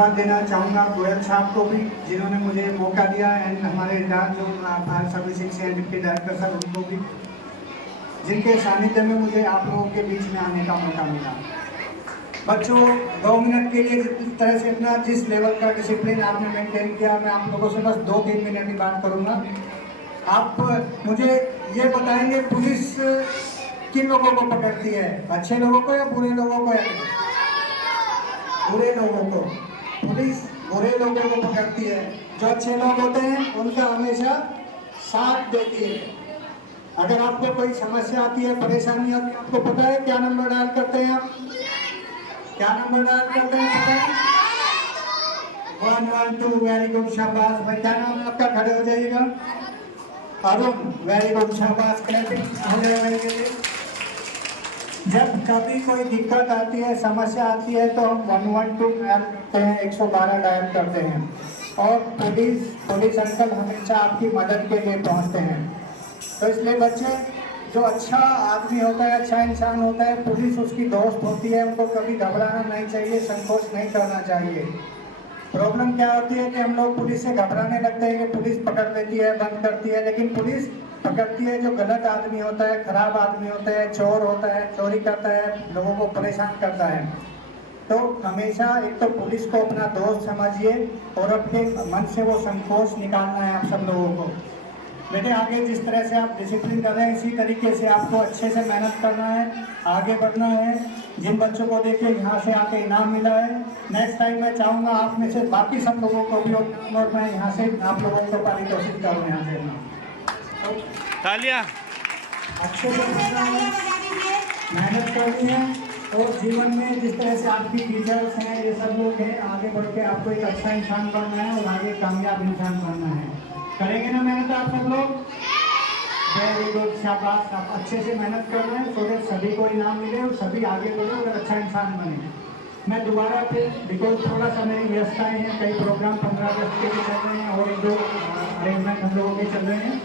धन्यवाद देना चाहूँगा गोयल साहब को भी, जिन्होंने मुझे मौका दिया, एंड हमारे रिटायर्ड जो फायर सर्विसिंग से डिप्टी डायरेक्टर सर उनको भी, जिनके सानिध्य में मुझे आप लोगों के बीच में आने का मौका मिला। बच्चों, 2 मिनट के लिए जिस तरह से अपना जिस लेवल का डिसिप्लिन आपने मेंटेन किया, मैं आप लोगों से बस 2-3 मिनट की बात करूँगा। आप मुझे ये बताएंगे पुलिस किन लोगों को पकड़ती है, अच्छे लोगों को या बुरे लोगों को? बुरे लोगों को। पुलिस बुरे लोगों को पकड़ती है, जो अच्छे लोग होते हैं उनका हमेशा साथ देती है। अगर आपको कोई समस्या आती है, परेशानी आती है, आपको पता है क्या नंबर डायल करते हैं आप? क्या नंबर डायल करते हैं पता है? 112। वेरी गुड, शाबाश भाई। क्या नाम है आपका? खड़े हो जाइएगा। अरुण, वेरी गुड, शाबाश। क्लैपिंग हो जाएगा भाई के लिए। जब कभी कोई दिक्कत आती है, समस्या आती है, तो हम 112 डायल करते हैं, 112 डायल करते हैं, और पुलिस अंकल हमेशा आपकी मदद के लिए पहुंचते हैं। तो इसलिए बच्चे, जो अच्छा आदमी होता है, अच्छा इंसान होता है, पुलिस उसकी दोस्त होती है, उनको कभी घबराना नहीं चाहिए, संकोच नहीं करना चाहिए। प्रॉब्लम क्या होती है कि हम लोग पुलिस से घबराने लगते हैं कि पुलिस पकड़ लेती है, बंद करती है, लेकिन पुलिस पकड़ती है जो गलत आदमी होता है, खराब आदमी होता है, चोर होता है, चोरी करता है, लोगों को परेशान करता है। तो हमेशा एक तो पुलिस को अपना दोस्त समझिए, और अपने मन से वो संकोच निकालना है आप सब लोगों को। बेटे, आगे जिस तरह से आप डिसिप्लिन कर रहे हैं, इसी तरीके से आपको अच्छे से मेहनत करना है, आगे बढ़ना है। जिन बच्चों को देखिए यहाँ से आके इनाम मिला है, नेक्स्ट टाइम मैं चाहूँगा आप में से बाकी सब लोगों को भी, और मैं यहाँ से आप लोगों को पारितोषिक करूँ यहाँ से। तालियां। अच्छे से पढ़ना है, मेहनत करनी है, और जीवन में जिस तरह से आपकी टीचर्स हैं, ये सब लोग हैं, आगे बढ़ के आपको एक अच्छा इंसान बनना है और आगे कामयाब इंसान बनना है। करेंगे ना मेहनत आप सब लोग? वेरी गुड, शाबाश। आप अच्छे से मेहनत कर रहे हैं, तो सभी को इनाम मिले और सभी आगे बढ़े और अच्छा इंसान बने। मैं दोबारा फिर, बिकॉज थोड़ा सा मेरी व्यस्तताएँ हैं, कई प्रोग्राम 15 अगस्त के भी चल रहे हैं और 1-2 अरेंजमेंट हम लोगों के चल रहे हैं,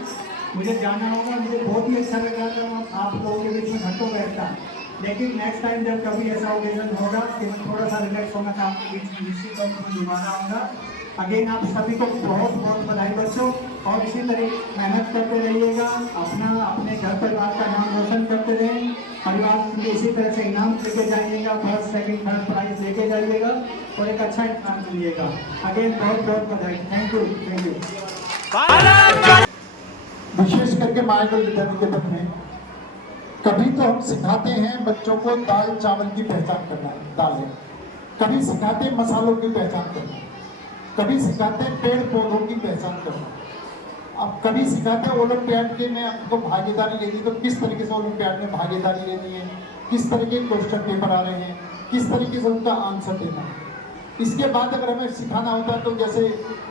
मुझे जाना होगा। मुझे बहुत ही अच्छा लग रहा था आप लोगों के बीच में घंटों बैठता, लेकिन नेक्स्ट टाइम जब कभी ऐसा ओकेजन होगा कि मैं थोड़ा सा रिलैक्स होना था आपके बीच में, निश्चित तौर पर दोबारा आऊँगा। अगेन आप सभी को बहुत बहुत बधाई बच्चों, और इसी तरह मेहनत करते रहिएगा, अपने घर परिवार का नाम रोशन करते रहें, परिवार के इसी तरह से इनाम लेके जाइएगा, फर्स्ट सेकंड थर्ड प्राइज लेके जाइएगा और एक अच्छा इनाम मिलिएगा। अगेन बहुत बहुत बधाई। Thank you, thank you. विशेष करके माइनर विद्यानिकेतन में कभी तो हम सिखाते हैं बच्चों को दाल चावल की पहचान करना, दालें, कभी सिखाते हैं मसालों की पहचान करना, कभी सिखाते हैं पेड़ पौधों की पहचान करना, अब कभी सिखाते हैं ओलंपियाड के में आपको भागीदारी लेनी, तो किस तरीके से ओलंपियाड में भागीदारी लेनी है, किस तरीके के क्वेश्चन पेपर आ रहे हैं, किस तरीके से उनका आंसर देना है। इसके बाद अगर हमें सिखाना होता है तो जैसे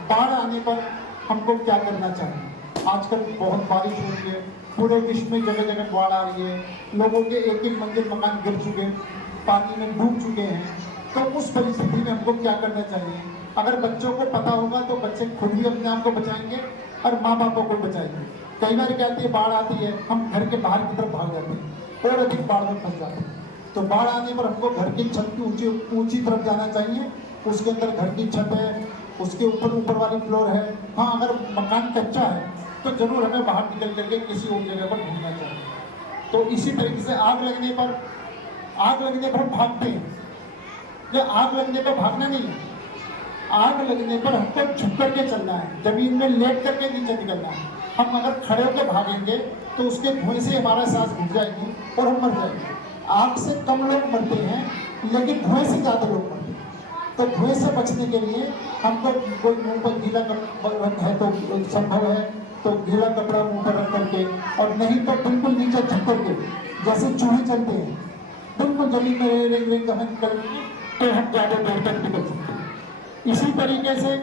बाढ़ आने पर हमको क्या करना चाहिए। आजकल बहुत बारिश हो रही है, पूरे विश्व में जगह जगह बाढ़ आ रही है, लोगों के एक मंजिल मकान गिर चुके हैं, पानी में डूब चुके हैं। तो उस परिस्थिति में हमको क्या करना चाहिए। अगर बच्चों को पता होगा तो बच्चे खुद भी अपने आप को बचाएंगे और माँ बापों को बचाएंगे। कई बार क्या आती है, बाढ़ आती है, हम घर के बाहर की तरफ भाग जाते हैं और अधिक बाढ़ में फंस जाते हैं। तो बाढ़ आने पर हमको घर की छत की ऊंची तरफ जाना चाहिए, उसके अंदर घर की छत है, उसके ऊपर वाली फ्लोर है। हाँ, अगर मकान कच्चा है तो जरूर हमें बाहर निकल करके किसी और जगह पर ढूंढना चाहिए। तो इसी तरीके से आग लगने पर हम भागते हैं, या आग लगने पर भागना नहीं है, आग लगने पर हमको झुक करके चलना है, जमीन में लेट करके नीचे निकलना है। हम अगर खड़े होकर भागेंगे तो उसके धुएं से हमारा सांस घुस जाएगी और हम मर जाएंगे। आग से कम लोग मरते हैं, लेकिन धुएं से ज़्यादा लोग मरते हैं। तो धुएं से बचने के लिए हमको कोई मुंह पर गीला कपड़ा है तो संभव है तो गीला कपड़ा मुंह पर रख करके, और नहीं तो बिल्कुल नीचे झुक करके, जैसे चूहे चलते हैं बिल्कुल जमीन में रेंग करके, तो हम ज़्यादा देर तक निकल सकते हैं। इसी तरीके से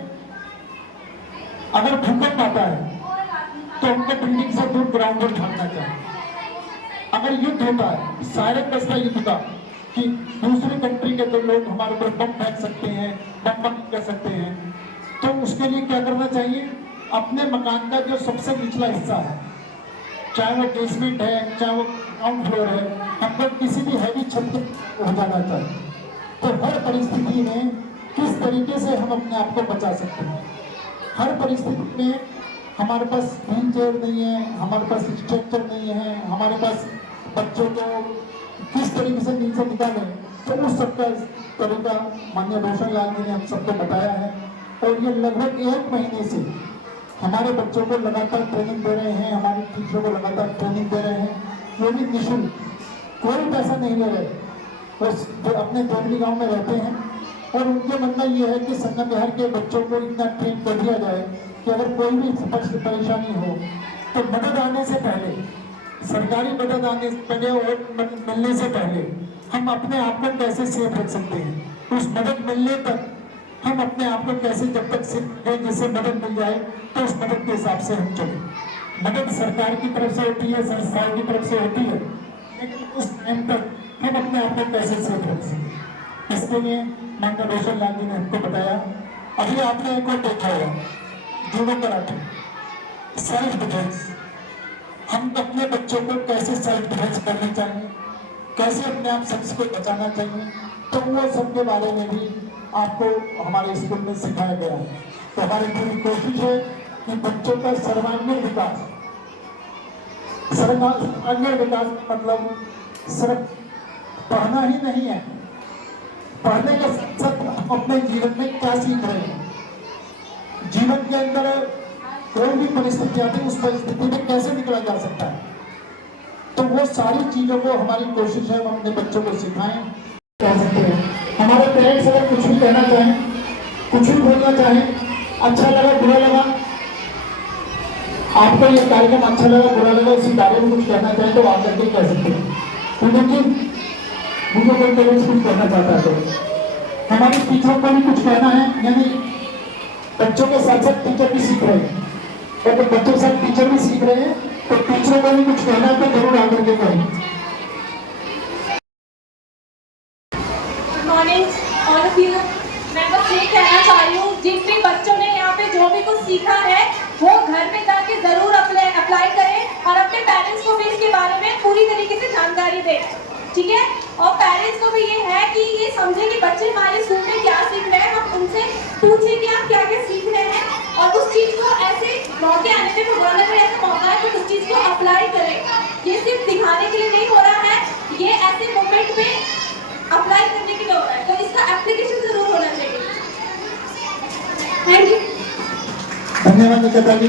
अगर भूकंप आता है तो हमको बिल्डिंग से दूर ग्राउंड पर भागना चाहिए। अगर युद्ध होता है, सायरन बजता युद्ध का, कि दूसरी कंट्री के तो लोग हमारे ऊपर बम फेंक सकते हैं, बम कर सकते हैं, तो उसके लिए क्या करना चाहिए। अपने मकान का जो सबसे निचला हिस्सा है, चाहे वो बेसमेंट है, चाहे वो ग्राउंड फ्लोर है, हमको किसी भी हैवी छत पर हो जाना चाहिए। तो हर परिस्थिति में किस तरीके से हम अपने आप को बचा सकते हैं। हर परिस्थिति में हमारे पास व्हील चेयर नहीं है, हमारे पास स्ट्रक्चर नहीं है, हमारे पास बच्चों को किस तरीके से नीचे निकालें, तो उस सबका तरीका माननीय रोशन लाल जी ने हम सबको बताया है। और ये लगभग 1 महीने से हमारे बच्चों को लगातार ट्रेनिंग दे रहे हैं, हमारे टीचरों को लगातार ट्रेनिंग दे रहे हैं, वो भी निःशुल्क, कोई पैसा नहीं ले रहे। बस जो अपने देवली गांव में रहते हैं और उनके मन में ये है कि संगम विहार के बच्चों को इतना ट्रेन कर दिया जाए कि अगर कोई भी परेशानी हो तो मदद आने से पहले, सरकारी मदद आने से पहले और मदद मिलने से पहले हम अपने आप को कैसे सेफ रख सकते हैं, उस मदद मिलने तक हम अपने आप को कैसे जब तक सेफ रखें, जैसे मदद मिल जाए तो उस मदद के हिसाब से हम चलें। मदद सरकार की तरफ से होती है, संस्थाओं की तरफ से होती है, लेकिन उस टाइम तक हम अपने आप को कैसे सेफ रख सकें, इसके लिए माननीय रोशन लाल जी ने हमको बताया। अभी आपने एक और देखा होगा, जूडो कराटे, सेल्फ डिफेंस। हम अपने बच्चों को कैसे सेल्फ डिफेंस करनी चाहिए, कैसे अपने आप शख्स को बचाना चाहिए, तो वो सब के बारे में भी आपको हमारे स्कूल में सिखाया गया है। तो हमारी पूरी कोशिश है कि बच्चों का सर्वांगीण विकास, सर्वांगीण विकास मतलब सिर्फ पढ़ना ही नहीं है, पढ़ने के साथ साथ हम अपने जीवन में क्या सीख रहे हैं, जीवन के अंदर कोई भी परिस्थिति आती है उस परिस्थिति में कैसे निकला जा सकता है। तो वो सारी चीजों को हमारी कोशिश है हम अपने बच्चों को सिखाएं, कह सकते हैं। हमारे पेरेंट्स अगर कुछ भी कहना चाहें, कुछ भी बोलना चाहें, अच्छा लगा बुरा लगा, आपको ये कार्यक्रम अच्छा लगा बुरा लगा, इसी बारे में कुछ कहना चाहें तो आप करके कह सकते हैं। क्योंकि मुझे कोई पेरेंट्स कुछ कहना चाहता है तो हमारे टीचरों को भी कुछ कहना है, यानी बच्चों के साथ साथ टीचर भी सीख रहे हैं, और तो बच्चों के साथ टीचर भी सीख रहे हैं, तो टीचरों को भी कुछ कहना है तो जरूर आकर के कहें। Good morning all of you. मैं बस ये कहना चाह रही हूँ, जिन भी बच्चों ने यहाँ पे जो भी कुछ सीखा है वो घर में जाके जरूर अप्लाई करें और अपने पेरेंट्स को भी इसके बारे में पूरी तरीके से जानकारी दें, ठीक है। और पेरेंट्स को भी ये है कि ये समझे कि बच्चे हमारे स्कूल में क्या सीख रहे हैं, हम उनसे पूछें कि आप क्या क्या सीख रहे हैं, और उस चीज़ को ऐसे मौके आने पे भगवान अगर ऐसा मौका है तो उस चीज़ को अप्लाई करें। ये सिर्फ दिखाने के लिए नहीं हो रहा है, ये ऐसे मोमेंट में अप्लाई करने के लिए हो रहा है, तो इसका एप्लीकेशन जरूर होना चाहिए। Thank you. धन्यवाद निकिता जी।